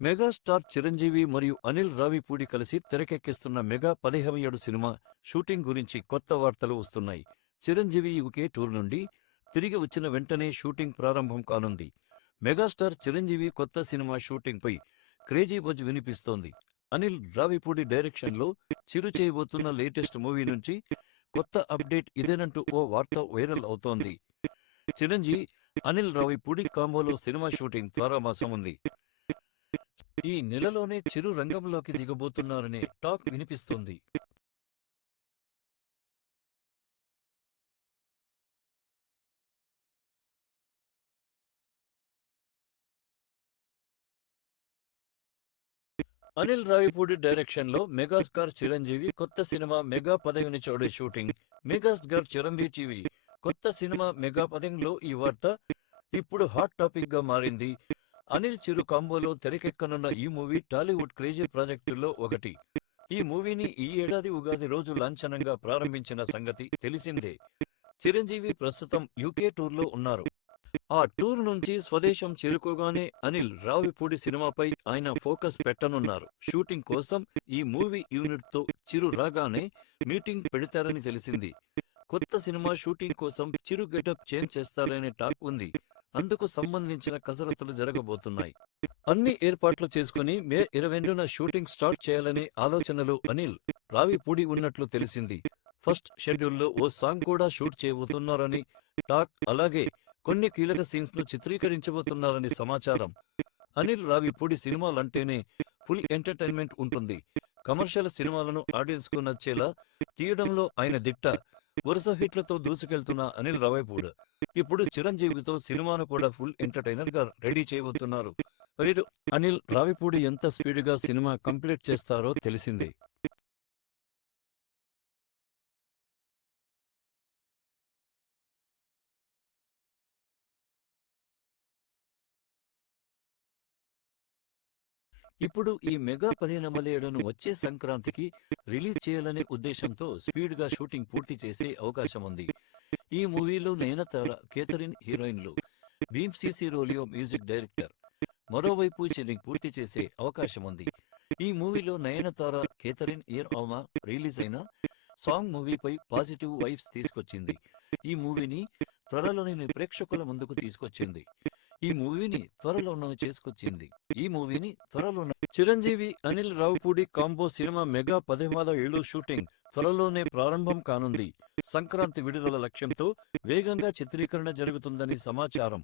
Megastar Chiranjeevi మరియు అనిల్ రావిపూడి కలిసి తెరకెక్కిస్తున్న మెగా పదిహేను ఏడు సినిమా షూటింగ్ గురించి కొత్త వార్తలు వస్తున్నాయి. చిరంజీవి యూకే టూర్ నుండి తిరిగి వచ్చిన వెంటనే షూటింగ్ ప్రారంభం కానుంది. మెగాస్టార్ చిరంజీవి కొత్త సినిమా షూటింగ్పై క్రేజీ బజ్ వినిపిస్తోంది. అనిల్ రావిపూడి డైరెక్షన్లో చిరు చేయబోతున్న లేటెస్ట్ మూవీ నుంచి కొత్త అప్డేట్ ఇదేనంటూ ఓ వార్త వైరల్ అవుతోంది. చిరంజీవి అనిల్ రావిపూడి కాంబోలో సినిమా షూటింగ్ త్వరామాసం ఉంది ఈ నెలలోనే చిరు రంగంలోకి దిగబోతున్నారనే టాక్ వినిపిస్తుంది. అనిల్ రావిపూడి డైరెక్షన్లో మెగాస్టార్ చిరంజీవి కొత్త సినిమా మెగా పదవిని చోడే షూటింగ్ మెగాస్టార్ చిరంజీవి కొత్త సినిమా మెగా పదవిలో ఈ వార్త ఇప్పుడు హాట్ టాపిక్గా మారింది. అనిల్ చిరు కాంబోలో తెరకెక్కనున్న ఈ మూవీ టాలీవుడ్ క్రేజీ ప్రాజెక్టుల్లో ఒకటి. ఈ మూవీని ఈ ఏడాది ఉగాది రోజు లాంఛనంగా ప్రారంభించిన సంగతి తెలిసిందే. చిరంజీవి ప్రస్తుతం యూకే టూర్లో ఉన్నారు. ఆ టూర్ నుంచి స్వదేశం చేరుకోగానే అనిల్ రావిపూడి సినిమాపై ఆయన ఫోకస్ పెట్టనున్నారు. షూటింగ్ కోసం ఈ మూవీ యూనిట్తో చిరు రాగానే మీటింగ్ పెడతారని తెలిసింది. కొత్త సినిమా షూటింగ్ కోసం చిరు గెటప్ చేంజ్ చేస్తారనే టాక్ ఉంది. అందుకు సంబంధించిన కసరత్తులు జరగబోతున్నాయి. అన్ని ఏర్పాట్లు చేసుకుని మే ఇరవై రెండున షూటింగ్ స్టార్ట్ చేయాలనే ఆలోచనలు అనిల్ రావిపూడి ఉన్నట్లు తెలిసింది. ఫస్ట్ షెడ్యూల్లో ఓ సాంగ్ కూడా షూట్ చేయబోతున్నారని టాక్ అలాగే కొన్ని కీలక సీన్స్ను చిత్రీకరించబోతున్నారని సమాచారం. అనిల్ రావిపూడి సినిమాలంటేనే ఫుల్ ఎంటర్టైన్మెంట్ ఉంటుంది. కమర్షియల్ సినిమాలను ఆడియన్స్కు నచ్చేలా తీయడంలో ఆయన దిట్ట వరుస హిట్లతో దూసుకెళ్తున్న అనిల్ రవైపూడు. ఇప్పుడు చిరంజీవితో సినిమాను కూడా ఫుల్ ఎంటర్టైనర్గా రెడీ చేయబోతున్నారు. వీరు అనిల్ రావిపూడి ఎంత స్పీడ్గా సినిమా కంప్లీట్ చేస్తారో తెలిసింది. ఇప్పుడు ఈ మెగా పదిహేను వచ్చే సంక్రాంతికి రిలీజ్ చేయాలనే ఉద్దేశంతో స్పీడ్గా షూటింగ్ పూర్తి చేసే అవకాశం ఉంది. ఈ మూవీలో నయనతార కేథరిన్ హీరోయిన్లు Bheems Ceciroleo music director. మరోవైపు షూటింగ్ పూర్తి చేసే అవకాశం ఉంది. ఈ మూవీలో నయనతార కేథరిన్ ఇయర్ ఆమా రిలీజ్ అయిన సాంగ్ మూవీపై పాజిటివ్ వైబ్స్ తీసుకొచ్చింది. ఈ మూవీని త్వరలోనే ప్రేక్షకుల ముందుకు తీసుకొచ్చింది. ఈ మూవీని త్వరలోనే చేసుకొచ్చింది. ఈ మూవీని త్వరలోనే Chiranjeevi Anil Ravipudi combo cinema mega పదేమాల ఏళ్ళు షూటింగ్ త్వరలోనే ప్రారంభం కానుంది. సంక్రాంతి విడుదల లక్ష్యంతో వేగంగా చిత్రీకరణ జరుగుతుందని సమాచారం.